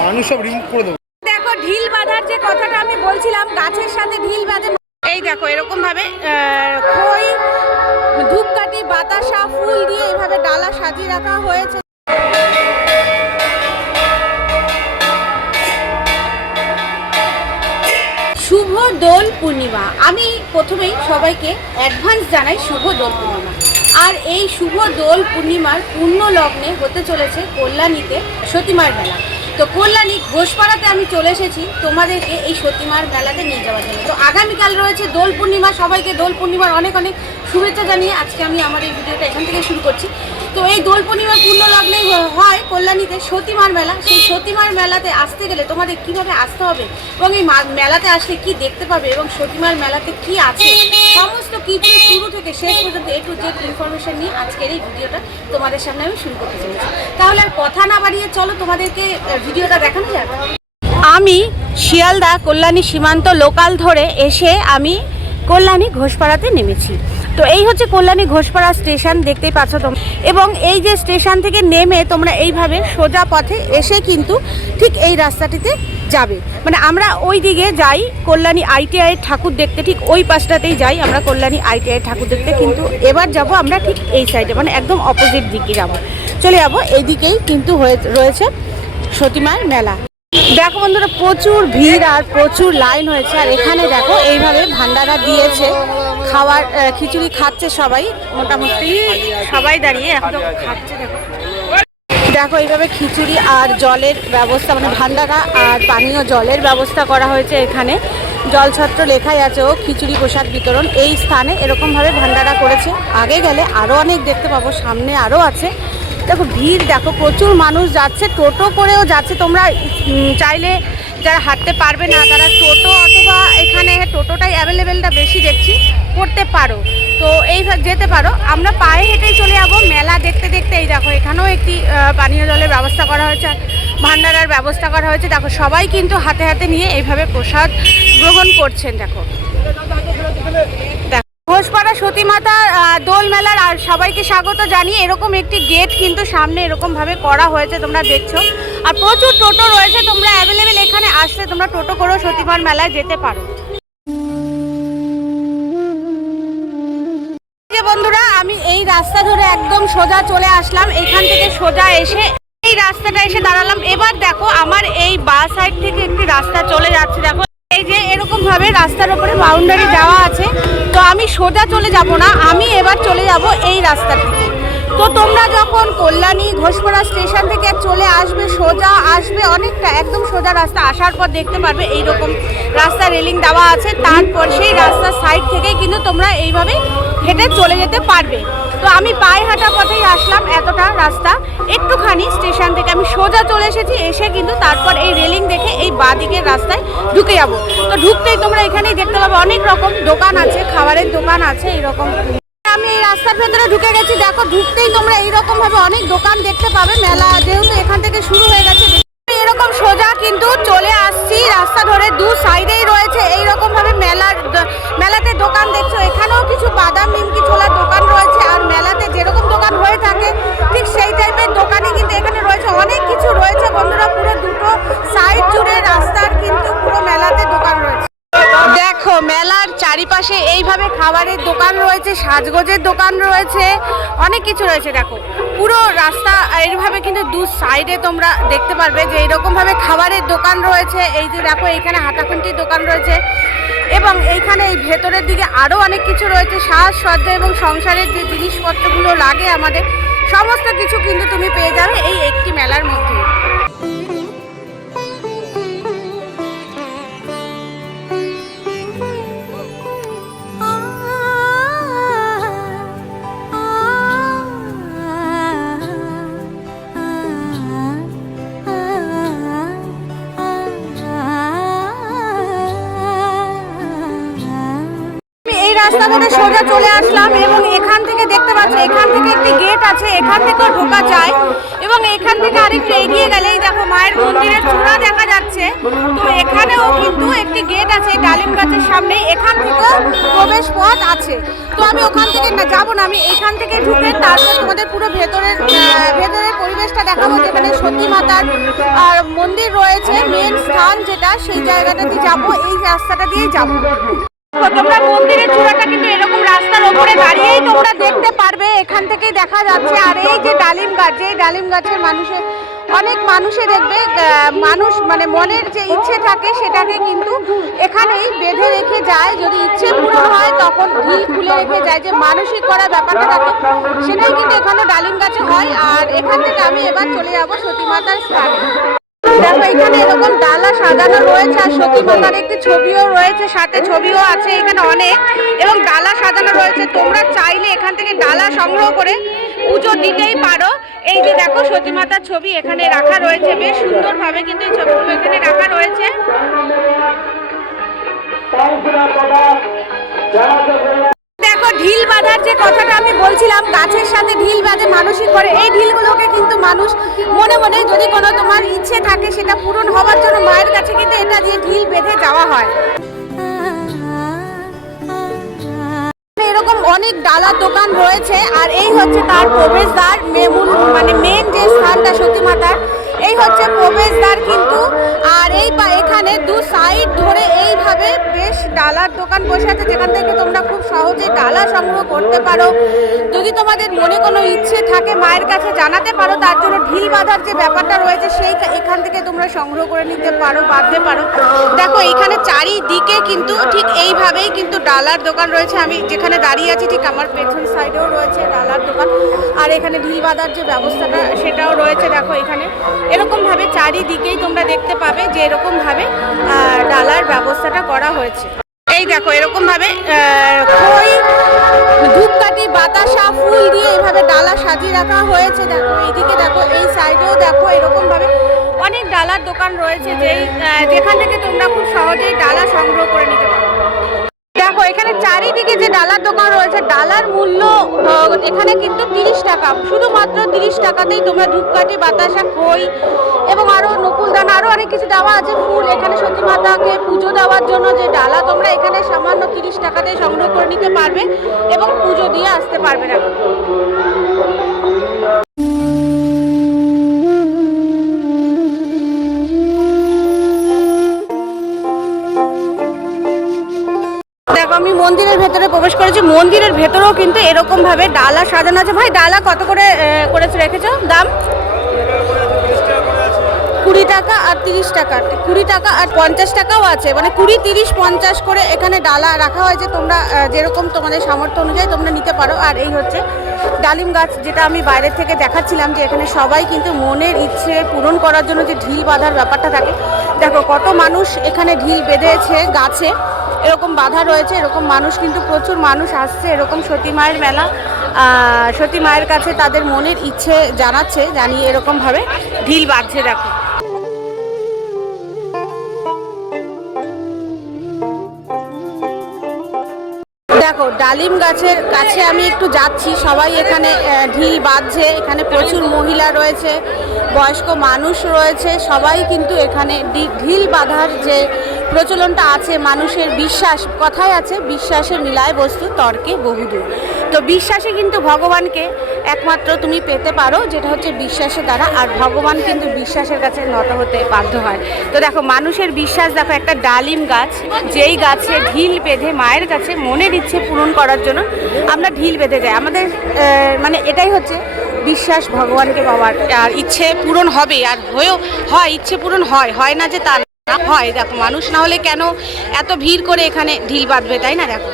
মানুষ সব রিং করে দেবো। দেখো ঢিল বাঁধার যে কথাটা আমি বলছিলাম, গাছের সাথে ঢিল বাঁধে। এই দেখো এরকম ভাবে খই, ধূপকাঠি, বাতাসা, ফুল দিয়ে এইভাবে ডালা সাজিয়ে রাখা হয়েছে। শুভ দোল পূর্ণিমা। আমি প্রথমেই সবাইকে অ্যাডভান্স জানাই শুভ দোল পূর্ণিমা। আর এই শুভ দোল পূর্ণিমার পূর্ণ লগ্নে হতে চলেছে কল্যাণীতে সতীমার মেলা। তো কল্যাণী ঘোষপাড়াতে আমি চলে এসেছি তোমাদেরকে এই সতীমার মেলাতে নিয়ে যাওয়ার জন্য। তো আগামীকাল রয়েছে দোল পূর্ণিমা। সবাইকে দোল পূর্ণিমার অনেক অনেক শুভেচ্ছা জানিয়ে আজকে আমি আমার এই ভিডিওটা এখান থেকে শুরু করছি। তো এই দোল পূর্ণিমার পূর্ণ লগ্নে হয় কল্যাণীতে সতীমার মেলা। সেই সতীমার মেলাতে আসতে গেলে তোমাদের কীভাবে আসতে হবে এবং এই মেলাতে আসলে কি দেখতে পাবে এবং সতীমার মেলাতে কি আছে সমস্ত কিছু শুরু থেকে শেষ পর্যন্ত A to Z ইনফরমেশন নিয়ে আজকের এই ভিডিওটা তোমাদের সামনে আমি শুরু করতে চলেছি। তাহলে আর কথা না বাড়িয়ে চলো তোমাদেরকে ভিডিওটা দেখানো যাক। আমি শিয়ালদা কল্যাণী সীমান্ত লোকাল ধরে এসে আমি কল্যাণী ঘোষপাড়াতে নেমেছি। তো এই হচ্ছে কল্যাণী ঘোষপাড়া স্টেশন, দেখতেই পাচ্ছ তোমরা। এবং এই যে স্টেশন থেকে নেমে তোমরা এইভাবে সোজা পথে এসে কিন্তু ঠিক এই রাস্তাটিতে যাবে। মানে আমরা ওই দিকে যাই কল্যাণী ITI ঠাকুর দেখতে, ঠিক ওই পাশটাতেই যাই আমরা কল্যাণী ITI ঠাকুর দেখতে। কিন্তু এবার যাব আমরা ঠিক এই সাইডে, মানে একদম অপোজিট দিকে যাব, চলে যাবো। এইদিকেই কিন্তু রয়েছে সতীমার মেলা। দেখো বন্ধুরা প্রচুর ভিড় আর প্রচুর লাইন হয়েছে। আর এখানে দেখো এইভাবে ভান্ডারা দিয়েছে, খাওয়ার খিচুড়ি খাচ্ছে সবাই, মোটামুটি সবাই দাঁড়িয়ে এখন খাচ্ছে। দেখো এইভাবে খিচুড়ি আর জলের ব্যবস্থা, মানে ভান্ডারা আর পানীয় জলের ব্যবস্থা করা হয়েছে। এখানে জলছত্র লেখাই আছে ও খিচুড়ি প্রসাদ বিতরণ। এই স্থানে এরকমভাবে ভান্ডারা করেছে। আগে গেলে আরও অনেক দেখতে পাবো, সামনে আরও আছে। দেখো ভিড়, দেখো প্রচুর মানুষ যাচ্ছে, টোটো করেও যাচ্ছে। তোমরা চাইলে যারা হাঁটতে পারবে না তারা টোটো অথবা এখানে টোটোটাই অ্যাভেলেবেলটা বেশি দেখছি করতে পারো, তো এইভাবে যেতে পারো। আমরা পায়ে হেঁটেই চলে যাবো মেলা দেখতে দেখতে। এই দেখো এখানেও একটি পানীয় জলের ব্যবস্থা করা হয়েছে, ভান্ডারার ব্যবস্থা করা হয়েছে। দেখো সবাই কিন্তু হাতে হাতে নিয়ে এইভাবে প্রসাদ গ্রহণ করছেন। দেখো ঘোষপাড়া সতীমাতা দোল মেলার আর সবাইকে স্বাগত জানিয়ে এরকম একটি গেট কিন্তু সামনে এরকম ভাবে করা হয়েছে, তোমরা দেখছো। আর প্রচুর টোটো রয়েছে, তোমরা অ্যাভেলেবেল এখানে আসলে তোমরা টোটো করেও সতীমার মেলায় যেতে পারো। বন্ধুরা আমি এই রাস্তা ধরে একদম সোজা চলে আসলাম, এখান থেকে সোজা এসে এই রাস্তাটা এসে দাঁড়ালাম। এবার দেখো আমার এই বাঁ সাইড থেকে একটি রাস্তা চলে যাচ্ছে। দেখো এই যে এরকম ভাবে রাস্তার উপরে বাউন্ডারি দেওয়া আছে। তো আমি সোজা চলে যাব না, আমি এবার চলে যাব এই রাস্তা থেকে। তো তোমরা যখন কল্যাণী ঘোষপাড়া স্টেশন থেকে চলে আসবে, সোজা আসবে অনেকটা, একদম সোজা রাস্তা আসার পর দেখতে পারবে এইরকম রাস্তা রেলিং দেওয়া আছে। তারপর সেই রাস্তার সাইড থেকেই কিন্তু তোমরা এইভাবে হেঁটে চলে যেতে পারবে। তো আমি পায়ে হাঁটা পথেই আসলাম, এতটা রাস্তা একটুখানি স্টেশন থেকে আমি সোজা চলে এসেছি। এসে কিন্তু তারপর এই রেলিং দেখে এই বাঁ দিকের রাস্তায় ঢুকে যাব। তো ঢুকতেই তোমরা এখানেই দেখতে পাবে অনেক রকম দোকান আছে, খাবারের দোকান আছে এইরকম। আমি এই রাস্তার ভেতরে ঢুকে গেছি। দেখো ঢুকতেই তোমরা এইরকম ভাবে অনেক দোকান দেখতে পাবে। মেলা যেহেতু এখান থেকে শুরু হয়ে গেছে, এরকম সোজা কিন্তু চলে আসছি রাস্তা ধরে। দু সাইডেই রয়েছে এইরকম ভাবে মেলাতে দোকান দেখছো। এখানেও কিছু বাদাম নিমকি ছোলার দোকান রয়েছে। আর মেলাতে যেরকম দোকান হয়ে থাকে ঠিক সেই টাইপের দোকানই কিন্তু এখানে রয়েছে, অনেক কিছু রয়েছে বন্ধুরা। পুরো দুটো সাইড জুড়ে রাস্তার কিন্তু পুরো মেলাতে দোকান রয়েছে। দেখো মেলার চারিপাশে এইভাবে খাবারের দোকান রয়েছে, সাজগোজের দোকান রয়েছে, অনেক কিছু রয়েছে। দেখো পুরো রাস্তা এইভাবে কিন্তু দু সাইডে তোমরা দেখতে পারবে যে এইরকম ভাবে খাবারের দোকান রয়েছে। এই যে দেখো এইখানে হাতাখুন্তির দোকান রয়েছে এবং এইখানে এই ভেতরের দিকে আরও অনেক কিছু রয়েছে। সাজসজ্জা এবং সংসারের যে জিনিসপত্রগুলো লাগে আমাদের সমস্ত কিছু কিন্তু তুমি পেয়ে যাবে এই একটি মেলার মধ্যে। রাস্তা ধরে সোজা চলে আসলাম এবং এখান থেকে দেখতে পাচ্ছি এখান থেকে একটি গেট আছে, এখান থেকেও ঢোকা যায়। এবং এখান থেকে আরেকটু এগিয়ে গেলেই দেখো মায়ের মন্দিরের চূড়া দেখা যাচ্ছে। তো এখানেও কিন্তু একটি গেট আছে ডালিম গাছের সামনে, এখান থেকেও প্রবেশ পথ আছে। তো আমি ওখান থেকে যাবো না, আমি এখান থেকে ঢুকে তারপর তোমাদের পুরো ভেতরের পরিবেশটা জিনিসটা দেখাবো, যেখানে সতী মাতার আর মন্দির রয়েছে, মেন স্থান যেটা, সেই জায়গাটাতে যাব, এই রাস্তাটা দিয়েই যাব। তোমরা মন্দিরের চূড়াটা কিন্তু এরকম রাস্তার ওপরে দাঁড়িয়েই তোমরা দেখতে পারবে, এখান থেকেই দেখা যাচ্ছে। আর এই যে ডালিম গাছ, এই ডালিম গাছের অনেক মানুষে দেখবে মানুষ মানে মনের যে ইচ্ছে থাকে সেটাকে কিন্তু এখানেই বেঁধে রেখে যায়। যদি ইচ্ছে পূরণ হয় তখন ঢিল খুলে রেখে যায়, যে মানসিক করা ব্যাপারটা থাকে সেটাই কিন্তু এখানে ডালিম গাছে হয়। আর এখান থেকে আমি এবার চলে যাবো সতী মাতার স্থানে। দেখো এখানে এরকম ডালা সাজানো রয়েছে, আর সতী মাতার একটি ছবিও রয়েছে, সাথে ছবিও আছে এখানে অনেক, এবং ডালা সাজানো রয়েছে। তোমরা চাইলে এখান থেকে ডালা সংগ্রহ করে পুজো দিতেই পারো। এই যে দেখো সতী মাতার ছবি এখানে রাখা রয়েছে, বেশ সুন্দরভাবে কিন্তু এই ছবিগুলো এখানে রাখা রয়েছে। দেখো ঢিল বাঁধার যে কথাটা আমি বলছিলাম, গাছের সাথে ঢিল বাঁধে মানসিক করে, এই ঢিলগুলোকে কিন্তু মানুষ মনে মনে যদি কোনো তোমার ইচ্ছে থাকে সেটা পূরণ হওয়ার জন্য মায়ের কাছে কিন্তু এটা দিয়ে ঢিল বেঁধে যাওয়া হয়। এরকম অনেক ডালার দোকান রয়েছে, আর এই হচ্ছে তার প্রবেশদ্বার, মানে মেন যে স্থানটা সতী মাতার, এই হচ্ছে প্রবেশদ্বার কিন্তু। আর এখানে দু সাইড ধরে এইভাবে বেশ ডালার দোকান বসে আছে, যেখান থেকে তোমরা খুব সহজে ডালা সংগ্রহ করতে পারো। যদি তোমাদের মনে কোনো ইচ্ছে থাকে মায়ের কাছে জানাতে পারো, তার জন্য ঢিল বাঁধার যে ব্যাপারটা রয়েছে সেই এখান থেকে তোমরা সংগ্রহ করে নিতে পারো, বাঁধতে পারো। দেখো এখানে চারিদিকে কিন্তু ঠিক এইভাবেই কিন্তু ডালার দোকান রয়েছে। আমি যেখানে দাঁড়িয়ে আছি ঠিক আমার পেছন সাইডেও রয়েছে ডালার দোকান, আর এখানে ঢিল বাঁধার যে ব্যবস্থাটা সেটাও রয়েছে। দেখো এখানে এরকমভাবে চারিদিকেই তোমরা দেখতে পাবে যে এরকমভাবে ডালার ব্যবস্থাটা করা হয়েছে। এই দেখো এরকমভাবে খই, ধূপকাঠি, বাতাসা, ফুল দিয়ে এইভাবে ডালা সাজিয়ে রাখা হয়েছে। দেখো এইদিকে দেখো, এই সাইডেও দেখো এরকমভাবে অনেক ডালার দোকান রয়েছে, যেখান থেকে তোমরা খুব সহজেই ডালা সংগ্রহ করে নিতে পারো। দেখো এখানে চারিদিকে যে ডালার দোকান রয়েছে, ডালার মূল্য এখানে কিন্তু 30 টাকা, শুধুমাত্র 30 টাকাতেই তোমরা ধূপকাঠি, বাতাসা, খই এবং আরও নকুলদানা, আরও অনেক কিছু দেওয়া আছে, ফুল, এখানে সতী মাতাকে পুজো দেওয়ার জন্য যে ডালা, তোমরা এখানে সামান্য 30 টাকাতেই সংগ্রহ করে নিতে পারবে এবং পুজো দিয়ে আসতে পারবে। না আমি মন্দিরের ভেতরে প্রবেশ করেছি, মন্দিরের ভেতরেও কিন্তু এরকম ভাবে ডালা সাজানো আছে। ভাই ডালা কত করে করেছে রেখেছো দাম? 20 টাকা আর 30 টাকা, 20 টাকা আর 50 টাকাও আছে, মানে 20, 30, 50 করে এখানে ডালা রাখা হয়েছে। তোমরা যেরকম তোমাদের সামর্থ্য অনুযায়ী তোমরা নিতে পারো। আর এই হচ্ছে ডালিম গাছ, যেটা আমি বাইরের থেকে দেখাচ্ছিলাম, যে এখানে সবাই কিন্তু মনের ইচ্ছে পূরণ করার জন্য যে ঢিল বাঁধার ব্যাপারটা থাকে। দেখো কত মানুষ এখানে ঢিল বেঁধেছে গাছে, এরকম বাধা রয়েছে, এরকম মানুষ কিন্তু প্রচুর মানুষ আসছে এরকম সতী মায়ের মেলা, সতী মায়ের কাছে তাদের মনের ইচ্ছে জানিয়ে এরকমভাবে ঢিল বাঁধছে। দেখো দেখো ডালিম গাছের কাছে আমি একটু যাচ্ছি, সবাই এখানে ঢিল বাঁধছে, এখানে প্রচুর মহিলা রয়েছে, বয়স্ক মানুষ রয়েছে, সবাই কিন্তু এখানে ঢিল বাঁধার যে প্রচলনটা আছে, মানুষের বিশ্বাস, কথায় আছে বিশ্বাসে মিলায় বস্তু তর্কে বহুদূর। তো বিশ্বাসে কিন্তু ভগবানকে একমাত্র তুমি পেতে পারো, যেটা হচ্ছে বিশ্বাসের দ্বারা, আর ভগবান কিন্তু বিশ্বাসের কাছে নত হতে বাধ্য হয়। তো দেখো মানুষের বিশ্বাস, দেখো একটা ডালিম গাছ, যেই গাছে ঢিল বেঁধে মায়ের কাছে মনের ইচ্ছে পূরণ করার জন্য আমরা ঢিল বেঁধে যাই, আমাদের মানে এটাই হচ্ছে বিশ্বাস ভগবানকে পাওয়ার, আর ইচ্ছে পূরণ হবে, আর হয় ইচ্ছে পূরণ হয় না যে তা হয়। দেখো মানুষ না হলে কেন এত ভিড় করে এখানে ঢিল বাঁধবে, তাই না? দেখো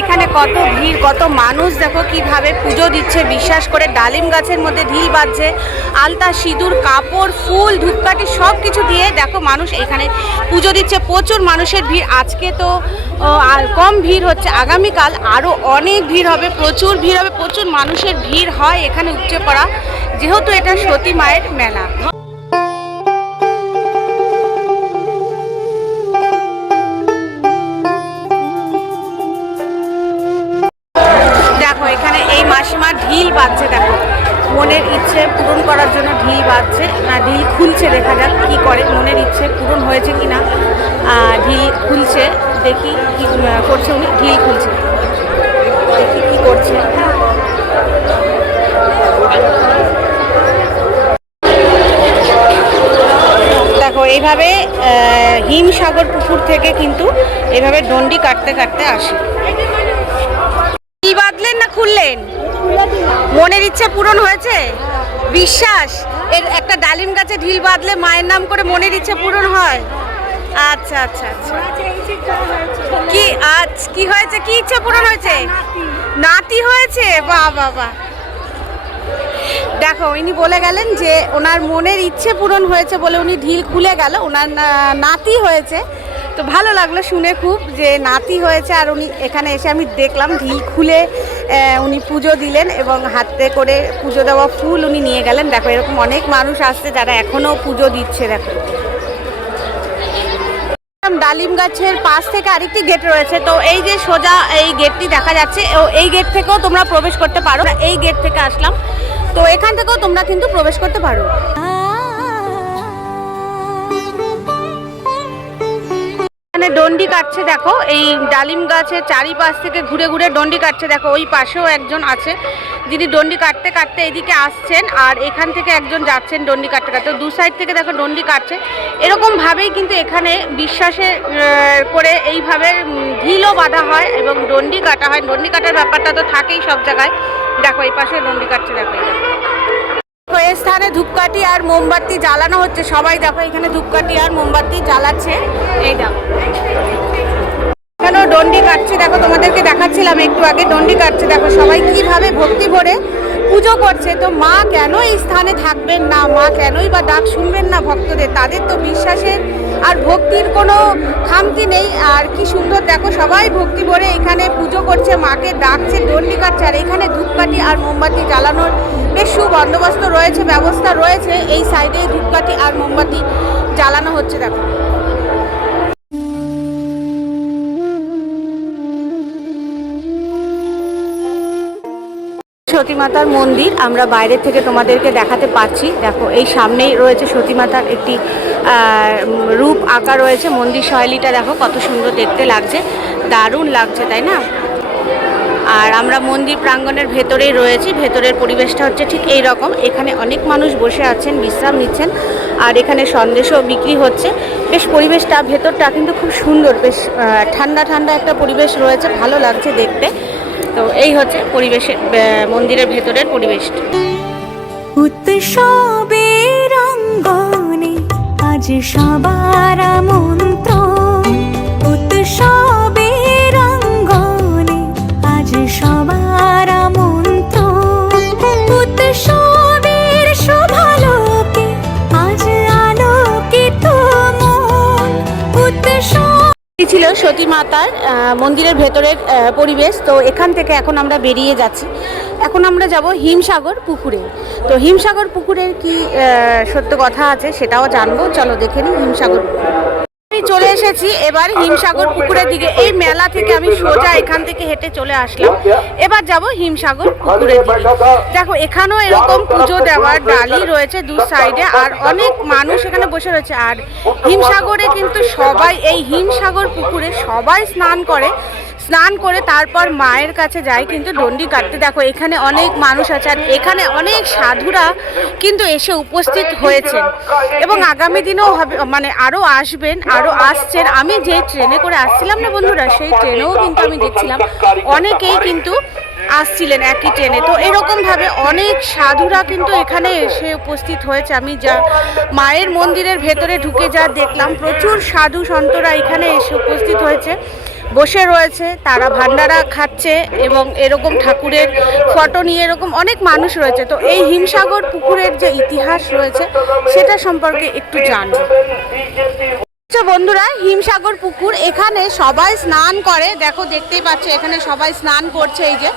এখানে কত ভিড়, কত মানুষ, দেখো কিভাবে পুজো দিচ্ছে বিশ্বাস করে, ডালিম গাছের মধ্যে ঢিল বাজছে, আলতা, সিঁদুর, কাপড়, ফুল, ধূপকাঠি সব কিছু দিয়ে দেখো মানুষ এখানে পুজো দিচ্ছে। প্রচুর মানুষের ভিড়, আজকে তো আর কম ভিড় হচ্ছে, আগামীকাল আরও অনেক ভিড় হবে, প্রচুর ভিড় হবে, প্রচুর মানুষের ভিড় হয় এখানে উপচে পড়া, যেহেতু এটা সতী মায়ের মেলা। খুলছে, দেখা যাক কি করে, মনের ইচ্ছে পূরণ হয়েছে কি না। ঢিল খুলছে, দেখি কি করছে উনি। ঢিল খুলছে, দেখি কি করছে। দেখো এইভাবে হিমসাগর পুকুর থেকে কিন্তু এইভাবে ডন্ডি কাটতে কাটতে আসে। ঢিল বাঁধলেন না খুললেন? মনের ইচ্ছে পূরণ হয়েছে, বিশ্বাস। এর একটা ডালিম গাছে ঢিল বাঁধলে মায়ের নাম করে মনের ইচ্ছে পূরণ হয়। আচ্ছা আচ্ছা আচ্ছা, কি আজ কি হয়েছে, কি ইচ্ছে পূরণ হয়েছে? নাতি হয়েছে, বাহ বাহ বাহ। দেখো ইনি বলে গেলেন যে ওনার মনের ইচ্ছে পূরণ হয়েছে বলে উনি ঢিল খুলে গেল, ওনার নাতি হয়েছে। তো ভালো লাগলো শুনে খুব, যে নাতি হয়েছে। আর উনি এখানে এসে আমি দেখলাম ঢিল খুলে উনি পুজো দিলেন এবং হাতে করে পুজো দেওয়া ফুল উনি নিয়ে গেলেন। দেখো এরকম অনেক মানুষ আসছে যারা এখনও পুজো দিচ্ছে। দেখো ডালিম গাছের পাশ থেকে আরেকটি গেট রয়েছে, তো এই যে সোজা এই গেটটি দেখা যাচ্ছে, এই গেট থেকেও তোমরা প্রবেশ করতে পারো। এই গেট থেকে আসলাম, তো এখান থেকেও তোমরা কিন্তু প্রবেশ করতে পারো। এখানে ডন্ডি কাটছে, দেখো এই ডালিম গাছের চারিপাশ থেকে ঘুরে ঘুরে ডন্ডি কাটছে। দেখো ওই পাশেও একজন আছে যিনি ডন্ডি কাটতে কাটতে এদিকে আসছেন, আর এখান থেকে একজন যাচ্ছেন ডন্ডি কাটতে কাটতে। দু সাইড থেকে দেখো ডন্ডি কাটছে। এরকমভাবেই কিন্তু এখানে বিশ্বাসে করে এইভাবে ঢিলও বাঁধা হয় এবং ডন্ডি কাটা হয়। ডন্ডি কাটার ব্যাপারটা তো থাকেই সব জায়গায়। দেখো এই পাশে ডন্ডি কাটছে। দেখো এই স্থানে ধূপকাঠি আর মোমবাতি জ্বালানো হচ্ছে। সবাই দেখো এখানে ধূপকাঠি আর মোমবাতি জ্বালাচ্ছে। এই দেখো এখানেও ডন্ডি কাটছে। দেখো তোমাদেরকে দেখাচ্ছিলাম একটু আগে, ডন্ডি কাটছে। দেখো সবাই কিভাবে ভক্তি ভরে পুজো করছে। তো মা কেন এই স্থানে থাকবেন না, মা কেনই বা ডাক শুনবেন না ভক্তদের? তাদের তো বিশ্বাসের আর ভক্তির কোনো খামতি নেই। আর কি সুন্দর দেখো, সবাই ভক্তি ভরে এখানে পুজো করছে, মাকে ডাকছে, ডন্ডি কাটছে। আর এখানে ধূপকাঠি আর মোমবাতি জ্বালানোর বেশ সুবন্দোবস্ত রয়েছে, ব্যবস্থা রয়েছে। এই সাইডে ধূপকাঠি আর মোমবাতি জ্বালানো হচ্ছে। দেখো সতী মাতার মন্দির আমরা বাইরে থেকে তোমাদেরকে দেখাতে পাচ্ছি। দেখো এই সামনেই রয়েছে সতী মাতার একটি রূপ আঁকা রয়েছে। মন্দির শৈলীটা দেখো কত সুন্দর দেখতে লাগছে, দারুণ লাগছে, তাই না? আর আমরা মন্দির প্রাঙ্গণের ভেতরেই রয়েছি। ভেতরের পরিবেশটা হচ্ছে ঠিক এই রকম। এখানে অনেক মানুষ বসে আছেন, বিশ্রাম নিচ্ছেন, আর এখানে সন্দেশও বিক্রি হচ্ছে। বেশ পরিবেশটা ভেতরটা কিন্তু খুব সুন্দর, বেশ ঠান্ডা ঠান্ডা একটা পরিবেশ রয়েছে, ভালো লাগছে দেখতে। তো এই হচ্ছে পরিবেশের মন্দিরের ভেতরের পরিবেশটা। উৎসবের অঙ্গনে আজ সবার আমন্ত্রণ, উৎসবের অঙ্গনে আজ সবার আমন্ত্রণ, উৎসবের শোভালোকে আজ আলোকিত মন, ছিল সতী মাতার মন্দিরের ভেতরের পরিবেশ। তো এখান থেকে এখন আমরা বেরিয়ে যাচ্ছি। এখন আমরা যাব হিমসাগর পুকুরে। তো হিমসাগর পুকুরের কি সত্য কথা আছে সেটাও জানবো, চলো দেখে নিই হিমসাগর। আমি চলে এসেছি এবার হিমসাগর পুকুরের দিকে। এই মেলা থেকে আমি সোজা এখান থেকে হেঁটে চলে আসলাম। এবার যাব হিমসাগর পুকুরের দিকে। দেখো এখানেও এরকম পুজো দেওয়ার ডালি রয়েছে দু সাইডে, আর অনেক মানুষ এখানে বসে রয়েছে। আর হিমসাগরে কিন্তু সবাই, এই হিমসাগর পুকুরে সবাই স্নান করে তারপর মায়ের কাছে যায় কিন্তু ডন্ডি কাটতে। দেখো এখানে অনেক মানুষ আছে, আর এখানে অনেক সাধুরা কিন্তু এসে উপস্থিত হয়েছেন এবং আগামী দিনেও হবে, মানে আরও আসবেন, আরও আসছেন। আমি যে ট্রেনে করে আসছিলাম না বন্ধুরা, সেই ট্রেনেও কিন্তু আমি দেখছিলাম অনেকেই কিন্তু আসছিলেন একই ট্রেনে। তো এরকমভাবে অনেক সাধুরা কিন্তু এখানে এসে উপস্থিত হয়েছে। আমি যা মায়ের মন্দিরের ভেতরে ঢুকে যা দেখলাম, প্রচুর সাধু সন্তরা এখানে এসে উপস্থিত হয়েছে, বসে রয়েছে, তারা ভান্ডারা খাচ্ছে এবং এরকম ঠাকুরের ফটো নিয়ে এরকম অনেক মানুষ রয়েছে। তো এই হিমসাগর পুকুরের যে ইতিহাস রয়েছে সেটা সম্পর্কে একটু জানব। বন্ধুরা হিমসাগর পুকুর, এখানে সবাই স্নান করে। দেখো দেখতেই পাচ্ছ এখানে সবাই স্নান করছে, এই যে।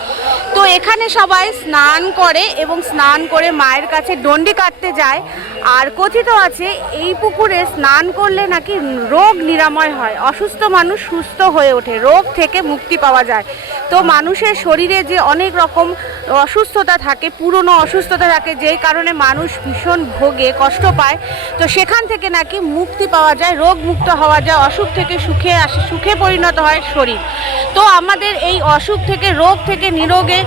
তো এখানে সবাই স্নান করে এবং স্নান করে মায়ের কাছে ডন্ডি কাটতে যায়। আর কথিত আছে এই পুকুরে স্নান করলে নাকি রোগ নিরাময় হয়, অসুস্থ মানুষ সুস্থ হয়ে ওঠে, রোগ থেকে মুক্তি পাওয়া যায়। তো মানুষের শরীরে যে অনেক রকম অসুস্থতা থাকে, পুরনো অসুস্থতা থাকে, যেই কারণে মানুষ ভীষণ ভোগে, কষ্ট পায়, তো সেখান থেকে নাকি মুক্তি পাওয়া যায়, রোগ মুক্ত হওয়া যায়, অসুখ থেকে সুখে আসে, সুখে পরিণত হয় শরীর। তো আমাদের এই অসুখ থেকে, রোগ থেকে নিরোগে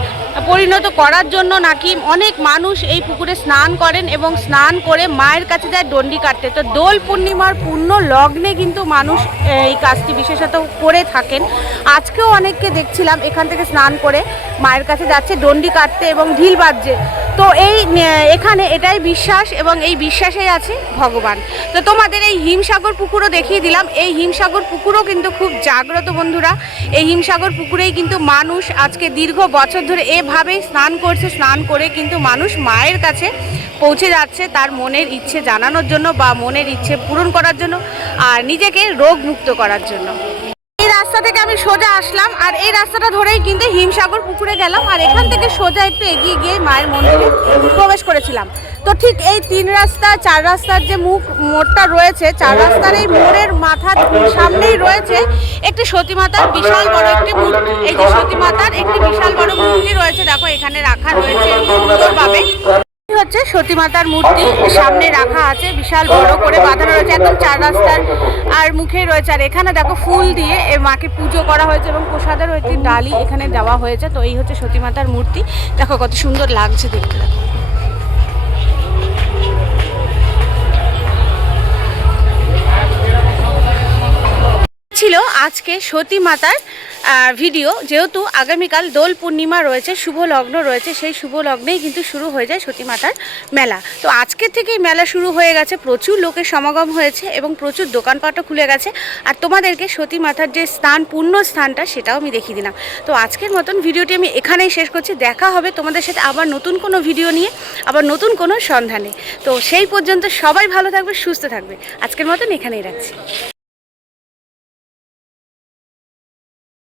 পরিণত করার জন্য নাকি অনেক মানুষ এই পুকুরে স্নান করেন এবং স্নান করে মায়ের কাছে যায় ডন্ডি কাটতে। তো দোল পূর্ণিমার পূর্ণ লগ্নে কিন্তু মানুষ এই কাজটি বিশেষত করে থাকেন। আজকেও অনেককে দেখছিলাম এখান থেকে স্নান করে মায়ের কাছে যাচ্ছে ডন্ডি কাটতে এবং ঢিল বাজছে। তো এখানে এটাই বিশ্বাস এবং এই বিশ্বাসেই আছে ভগবান। তো তোমাদের এই হিমসাগর পুকুরও দেখিয়ে দিলাম। এই হিমসাগর পুকুরও কিন্তু খুব জাগ্রত বন্ধুরা। এই হিমসাগর পুকুরেই কিন্তু মানুষ আজকে দীর্ঘ বছর ধরে এভাবেই স্নান করছে। স্নান করে কিন্তু মানুষ মায়ের কাছে পৌঁছে যাচ্ছে তার মনের ইচ্ছে জানানোর জন্য বা মনের ইচ্ছে পূরণ করার জন্য আর নিজেকে রোগ মুক্ত করার জন্য। এই রাস্তা থেকে আমি সোজা আসলাম আর এই রাস্তাটা ধরেই কিন্তু হিমসাগর পুকুরে গেলাম আর এখান থেকে সোজা একটু এগিয়ে গিয়ে মায়ের মন্দিরে প্রবেশ করেছিলাম। তো ঠিক এই 3 রাস্তা 4 রাস্তার যে মোড়টা রয়েছে, 4 রাস্তার এই মোড়ের মাথার সামনেই রয়েছে একটি সতী মাতার বিশাল বড় একটি মূর্তি। এই যে সতী মাতার একটি বিশাল বড় মূর্তি রয়েছে, দেখো এখানে রাখা রয়েছে সুন্দরভাবে। হচ্ছে সতী মাতার মূর্তি সামনে রাখা আছে, বিশাল বড় করে বাঁধানো রয়েছে, একদম 4 রাস্তার আর মুখে রয়েছে। আর এখানে দেখো ফুল দিয়ে মাকে পুজো করা হয়েছে এবং প্রসাদেরও একটি ডালি এখানে দেওয়া হয়েছে। তো এই হচ্ছে সতী মাতার মূর্তি, দেখো কত সুন্দর লাগছে দেখতে। দেখো ছিল আজকে সতী মাতার ভিডিও। যেহেতু আগামীকাল দোল পূর্ণিমা রয়েছে, শুভ লগ্ন রয়েছে, সেই শুভ লগ্নেই কিন্তু শুরু হয়ে যায় সতী মাতার মেলা। তো আজকের থেকেই মেলা শুরু হয়ে গেছে, প্রচুর লোকের সমাগম হয়েছে এবং প্রচুর দোকানপাটও খুলে গেছে। আর তোমাদেরকে সতী মাতার যে স্থান, পূর্ণ স্থানটা, সেটাও আমি দেখিয়ে দিলাম। তো আজকের মতন ভিডিওটি আমি এখানেই শেষ করছি। দেখা হবে তোমাদের সাথে আবার নতুন কোনো ভিডিও নিয়ে, আবার নতুন কোনো সন্ধানে। তো সেই পর্যন্ত সবাই ভালো থাকবে, সুস্থ থাকবে। আজকের মতন এখানেই রাখছি।